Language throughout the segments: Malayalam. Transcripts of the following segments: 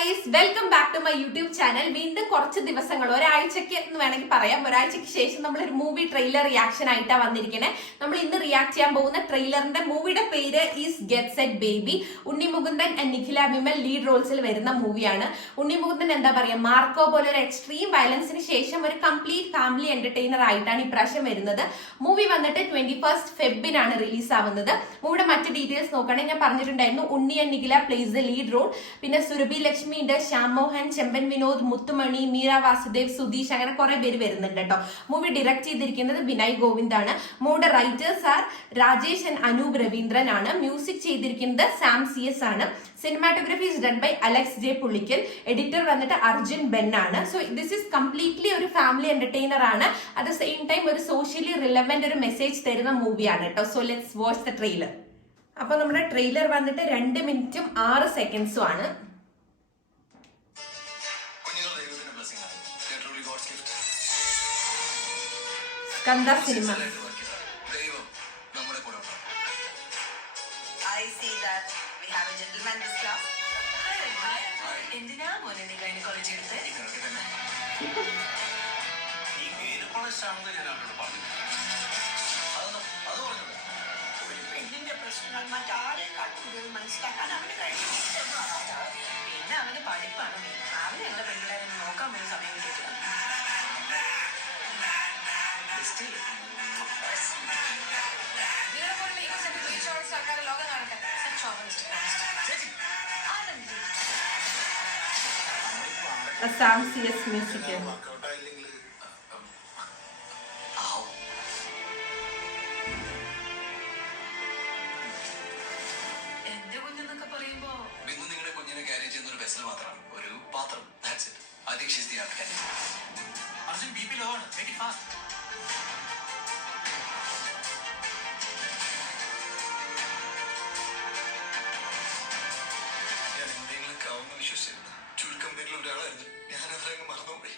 Guys, welcome back to my YouTube channel. വീണ്ടും കുറച്ച് ദിവസങ്ങൾ, ഒരാഴ്ചക്ക് എന്ന് വേണമെങ്കിൽ പറയാം, ഒരാഴ്ചക്ക് ശേഷം നമ്മൾ ഒരു മൂവി ട്രെയിലർ റിയാക്ഷൻ ആയിട്ടാണ് വന്നിരിക്കുന്നത്. നമ്മൾ ഇന്ന് റിയാക്ട് ചെയ്യാൻ പോകുന്ന ട്രെയിലറിന്റെ മൂവിയുടെ പേര് is get set baby. Unni Mukundan and Nikhila Vimal lead റോൾസിൽ വരുന്ന മൂവിയാണ്. ഉണ്ണി മുകുന്ദൻ എന്താ പറയാ, മാർക്കോ പോലെ ഒരു എക്സ്ട്രീം വയലൻസിന് ശേഷം ഒരു കംപ്ലീറ്റ് ഫാമിലി എന്റർടൈനർ ആയിട്ടാണ് ഇപ്രാവശ്യം വരുന്നത്. മൂവി വന്നിട്ട് 21 ഫെബ്രുവരിയാണ് റിലീസ് ആവുന്നത്. മൂവിയുടെ മറ്റ് ഡീറ്റെയിൽസ് നോക്കുകയാണെങ്കിൽ ഞാൻ പറഞ്ഞിട്ടുണ്ടായിരുന്നു, Unni and Nikhila plays the lead role. പിന്നെ സുരഭി ലക്ഷ്മി ഉണ്ട്, ശ്യാം മോഹൻ, ചെമ്പൻ വിനോദ്, മുത്തുമണി, മീര വാസുദേവ്, സുധീഷ്, അങ്ങനെ കുറെ പേര് വരുന്നുണ്ട് കേട്ടോ. മൂവി ഡയറക്ട് ചെയ്തിരിക്കുന്നത് വിനയ് ഗോവിന്ദ് ആണ്. മൂവിയുടെ writers are Rajesh and Anoop Raveendran ആണ്. മ്യൂസിക് ചെയ്തിരിക്കുന്നത് സാം CS ആണ്. Cinematography is done by Alex J Pullikkal. Editor വന്നിട്ട് അർജുൻ ബെൻ ആണ്. സോ ദിസ് ഇസ് കംപ്ലീറ്റ്ലി ഒരു ഫാമിലി എന്റർടൈനർ ആണ്. അറ്റ് ദ സെയിം ടൈം ഒരു സോഷ്യലി റിലവന്റ് ഒരു മെസ്സേജ് തരുന്ന മൂവിയാണ് കേട്ടോ. So let's watch the trailer. അപ്പൊ നമ്മുടെ ട്രെയിലർ വന്നിട്ട് 2 മിനിറ്റും 6 സെക്കൻഡ്സും ആണ്. സ്കന്ദ സിനിമ. എന്തിനാ മോനെ നീ ഗൈനക്കോളജി എടുത്ത്? പെണ്ണിന്റെ പ്രശ്നങ്ങൾ മറ്റാരെക്കാൾ കൂടുതൽ മനസ്സിലാക്കാൻ അവന് കഴിയും. പിന്നെ അവന് പഠിപ്പാണ്. അവന് എന്റെ പെൺപിള്ളേരെ നോക്കാൻ പോലും സമയം കിട്ടിയിട്ടില്ല. ലോകം കാണട്ടെ. Sam CS music. എന്റെ കുഞ്ഞെന്നൊക്കെ പറയുമ്പോ ബിന്ദു നിങ്ങളുടെ കുഞ്ഞിനെ ക്യാരി ചെയ്യുന്ന ഒരു വെസൽ മാത്രമാണ്, ഒരു പാത്രം. That's it. I think she's the architect. Arjun, BP low ആണ്. Make it fast. ഞാൻ എന്തെങ്കിലും കാവുന്ന വിശ്വസിച്ചിരുന്നു. ചുരുക്കം പേരിൽ ഒരാളായിരുന്നു. ഞാനതങ്ങ് മറന്നുപോയി.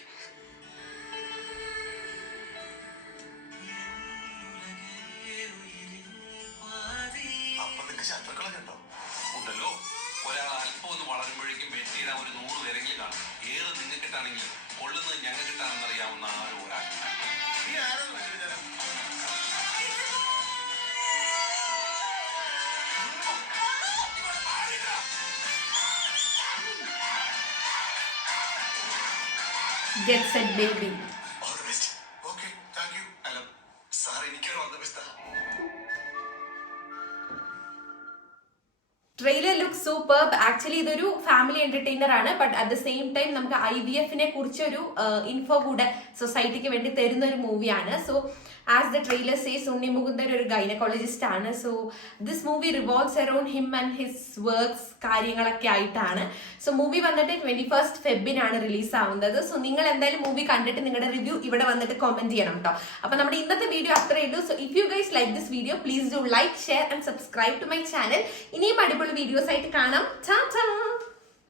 അപ്പൊ നിനക്ക് ശത്രുക്കളൊക്കെ ഉണ്ടോ? ഉണ്ടല്ലോ. ഒരാൾ അല്പം ഒന്ന് വളരുമ്പോഴേക്കും വെട്ടിയിടാൻ ഒരു 100 പേരെങ്കിലും കാണും. ഏത് നിങ്ങൾക്കിട്ടാണെങ്കിലും കൊള്ളുന്നത് ഞങ്ങൾക്കിട്ടാണെന്ന് അറിയാവുന്ന ആരോ ഒരാൾ. നീ ആരെന്ന് വിചാരം? Get set baby. All the best. Okay, thank you. അല്ല, സാർ എനിക്കൊരു all the best. Trailer look superb. Actually ഇതൊരു ഫാമിലി എന്റർടൈനർ ആണ്. But at the same time നമുക്ക് IVF-നെ കുറിച്ചൊരു ഇൻഫോ കൂടെ സൊസൈറ്റിക്ക് വേണ്ടി തരുന്ന ഒരു മൂവിയാണ്. So as the trailer says, Unni Mukundan ഒരു ഗൈനക്കോളജിസ്റ്റ് ആണ്. So this movie revolves around him and his works, കാര്യങ്ങളൊക്കെ ആയിട്ടാണ്. സോ മൂവി വന്നിട്ട് 21 ഫെബ്രുവരിയാണ് റിലീസ് ആവുന്നത്. സോ നിങ്ങൾ എന്തായാലും മൂവി കണ്ടിട്ട് നിങ്ങളുടെ റിവ്യൂ ഇവിടെ വന്നിട്ട് കമന്റ് ചെയ്യണം കേട്ടോ. അപ്പൊ നമ്മുടെ ഇന്നത്തെ വീഡിയോ അത്രയേ ഉള്ളൂ. So if you guys like this video, please do like, share and subscribe to my channel. ഇനിയും അടിപൊളി വീഡിയോസ് ആയിട്ട് കാണാം. ടാ.